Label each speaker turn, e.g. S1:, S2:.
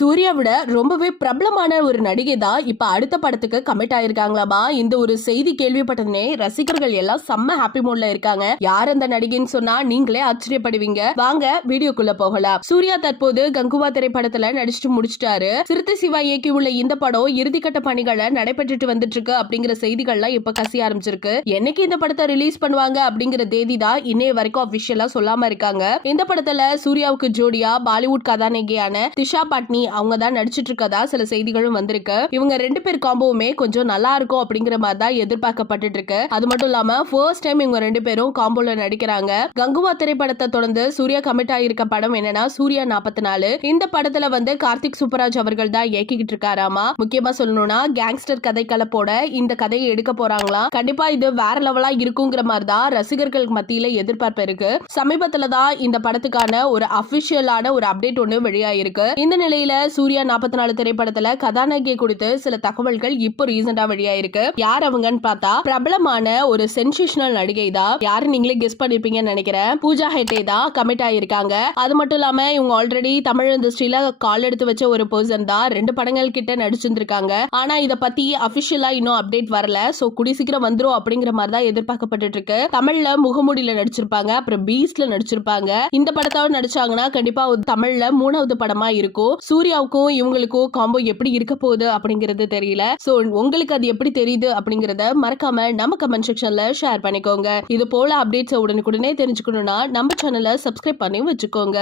S1: சூர்யா விட ரொம்பவே பிரபலமான ஒரு நடிகை தான் இப்ப அடுத்த படத்துக்கு கமிட் ஆயிருக்காங்களாமா? இந்த ஒரு செய்தி கேள்விப்பட்டதுனே ரசிகர்கள் எல்லாம் செம்ம ஹாப்பி மூட்ல இருக்காங்க. யார் அந்த நடிகைன்னு சொன்னா நீங்களே ஆச்சரியப்படுவீங்க. வாங்க வீடியோக்குள்ள போகலாம். சூர்யா தற்போது கங்குவா திரைப்படத்துல நடிச்சுட்டு முடிச்சிட்டாரு. சிறுத்தை சிவா இயக்கி உள்ள இந்த படம் இறுதிக்கட்ட பணிகளை நடைபெற்றுட்டு வந்துட்டு இருக்கு அப்படிங்கிற செய்திகள்லாம் இப்ப கசிய ஆரம்பிச்சிருக்கு. என்னைக்கு இந்த படத்தை ரிலீஸ் பண்ணுவாங்க அப்படிங்கிற தேதி தான் இன்னைய வரைக்கும் அபிஷியலா சொல்லாம இருக்காங்க. இந்த படத்துல சூர்யாவுக்கு ஜோடியா பாலிவுட் கதாநாயகியான திஷா பாட்னி அவங்க தான் நடிச்சிட்டு இருக்கதா சில செய்திகளும் வந்திருக்கு. இவங்க ரெண்டு பேர் காம்போவுமே கொஞ்சம் நல்லா இருக்கும் அப்படிங்கிற மாதிரி தான் எதிர்பார்க்கப்பட்டு இருக்கு அது மட்டும் இல்லாம ஃபர்ஸ்ட் டைம் இவங்க ரெண்டு பேரும் காம்போல நடிக்கிறாங்க. கங்குவா திரைப்படத்தை தொடர்ந்து சூர்யா கமிட் ஆகியிருக்க படம் என்னன்னா சூர்யா நாற்பத்தி நாலு இந்த படத்துல வந்து கார்த்திக் சுப்பராஜ் அவர்கள் தான் இயக்கிக்கிட்டு இருக்காராமா? முக்கியமா சொல்லணும்னா கேங்ஸ்டர் கதை கலப்போட இந்த கதையை எடுக்க போறாங்களா கண்டிப்பா இது வேற லெவலா இருக்குங்கிற மாதிரி தான் ரசிகர்கள் மத்தியில எதிர்பார்ப்பு இருக்கு. சமீபத்துல தான் இந்த படத்துக்கான ஒரு அபிஷியலான ஒரு அப்டேட் ஒன்று வெளியாயிருக்கு. இந்த நிலையில சூர்யா நாற்பத்தி நாலு திரைப்படத்துல கதாநாயகி குறித்து சில தகவல்கள் இப்போ ரீசெண்டா வெளியாயிருக்கு. யார் அவங்கன்னு பார்த்தா பிரபலமான ஒரு சென்சேஷனல் நடிகை தான் யாரு நீங்களே கெஸ் பண்ணிருப்பீங்கன்னு நினைக்கிறேன். பூஜா ஹெட்டே தான் கமிட் ஆயிருக்காங்க. அது மட்டும் இல்லாம இவங்க ஆல்ரெடி தமிழ் இண்டஸ்ட்ரியில கால் எடுத்து வச்ச ஒரு பர்சன் தான். ரெண்டு படங்கள் கிட்ட நடிச்சிருந்திருக்காங்க. ஆனா இத பத்தி அபிஷியலா இன்னும் அப்டேட் வரல. சோ குடி சீக்கிரம் வந்துரும் அப்படிங்கிற மாதிரி தான் எதிர்பார்க்கப்பட்டு இருக்கு. தமிழ்ல முகமூடியில நடிச்சிருப்பாங்க. அப்புறம் பீஸ்ட்ல நடிச்சிருப்பாங்க. இந்த படத்தோட நடிச்சாங்கன்னா கண்டிப்பா ஒரு தமிழ்ல மூணாவது படமா இருக்கும். சூர்யாவுக்கும் இவங்களுக்கும் காம்போ எப்படி இருக்க போகுது அப்படிங்கிறது தெரியல. சோ உங்களுக்கு அது எப்படி தெரியுது அப்படிங்கறத மறக்காம நம்ம கமெண்ட் செக்ஷன்ல ஷேர் பண்ணிக்கோங்க. இது போல அப்டேட்ஸ் உடனுக்குடனே தெரிஞ்சுக்கணும்னா நம்ம சேனலை சப்ஸ்கிரைப் பண்ணி வச்சுக்கோங்க.